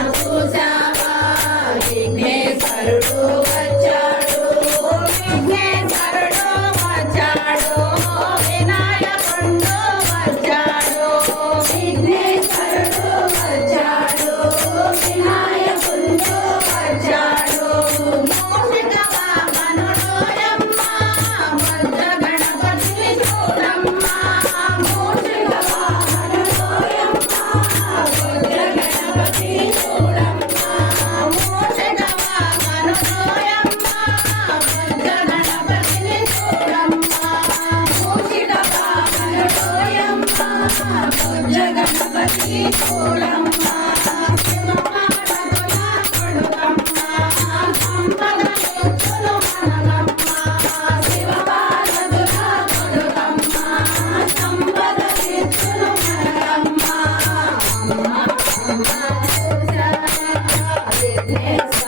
అమ్మ చూసావా విఘ్నేశ్వరుడు విఘ్నేశ్వరుడు